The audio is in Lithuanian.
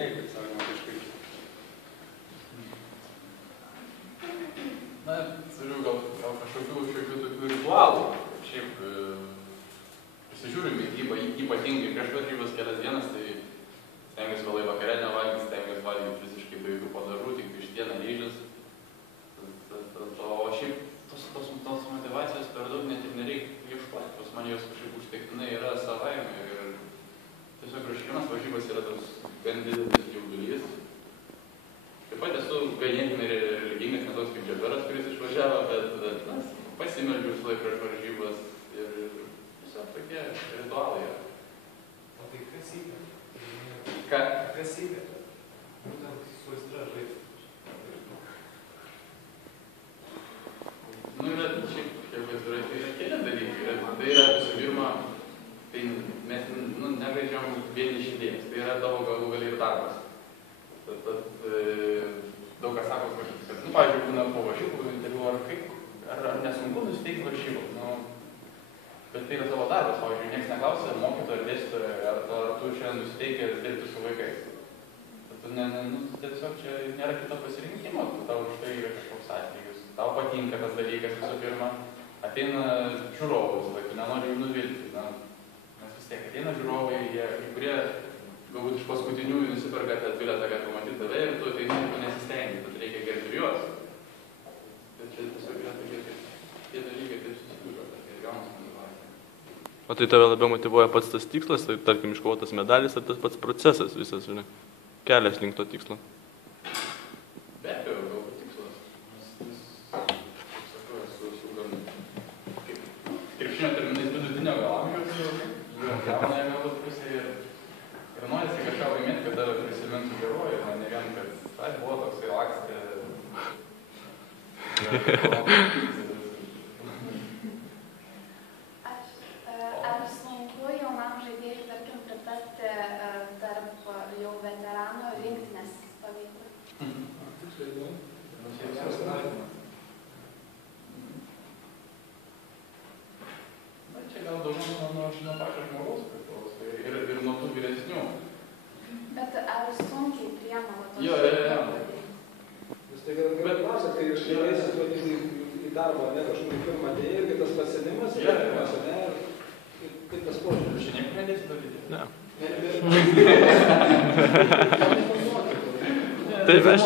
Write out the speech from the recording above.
minėjai, kad savo kažkaip. Na, turiu gal kažkokių tokių ritualų. Šiaip prisižiūriu mitybą, ypatingai prieš varžybas kelias dienas, tai stengiuosi vėlai vakare nevalgyti, stengiuosi valgyti visiškai be jokių padarų, tik vištiena, ryžas. O šiaip tos motyvacijos per daug net ir nereikia ieškoti, pas mane jos kažkaip užtektinai yra savaime ir tiesiog prieš vienas varžybas yra toks gan didelis jaudulys. Taip pat esu ganėtinai religingas, ne toks kaip Džeberas, kuris išvažiavo, bet pasimeldžiu visą laiką prieš varžybas ir tiesiog tokie ritualai yra. O tai kas įkvėpia? Ką? Kas įkvėpia? Būtent su aistra žaisti. Nu, yra šiaip, kaip atvirai, tai yra keli dalykai. Tai yra visų pirma, tai mes nežaidžiam vien iš idėjos. Tai yra tavo galų gali ir darbas. Tad daug kas sako, kad, pavyzdžiui, būna po varžybų interviu, ar nesunku nusiteikti varžybų. Bet tai yra tavo darbas, pavyzdžiui, niekas neklausia mokytojo ar dėstytojo, ar tu šiandien nusiteikęs dirbti su vaikais. Tiesiog čia nėra kito pasirinkimo, tau už tai yra kažkoks atlygis. Tau patinka tas dalykas visų pirma. Ateina žiūrovus, tu nenori jų nuvilti. Nes vis tiek ateina žiūrovai, kurie galbūt iš paskutiniųjų nusiperka tą bilietą, kad pamatyti tave ir tu ateini ir tu nesistengi, tad reikia gerbti ir juos. Tai čia tiesiog yra tie dalykai, taip susidūrė, tai gaunas motyvacija. O tai tave labiau motyvuoja pats tas tikslas, tai tarkim iškovotas medalis, ar tas pats procesas visas, žinai, kelias link to tikslo? Be abejo, galbūt tikslas. Nes, kaip sakau, esu gan krepšinio terminais vidutinio gal amžiaus, jaunąją galbūt pusę ir norisi kažką laimėti, kad tave prisimintų herojų, ne vien, kad tai buvo toksai lakstė. Ar sunku jaunam žaidėjui, tarkim, pritapti tarp jau veteranų rinktinės stovyklai? Na, čia gal daugiau nuo pačio žmogaus priklauso ir nuo tų vyresnių. Bet ar sunkiai priema tos? Jo. Jūs tai kad klausia, kai išleisit į darbą, ne kažkokį pirmą dėją, ir tas pasenimas, ne? Kaip tas požiūris? Čia niekur nedėsi daryti? Ne. Ne. Taip, aš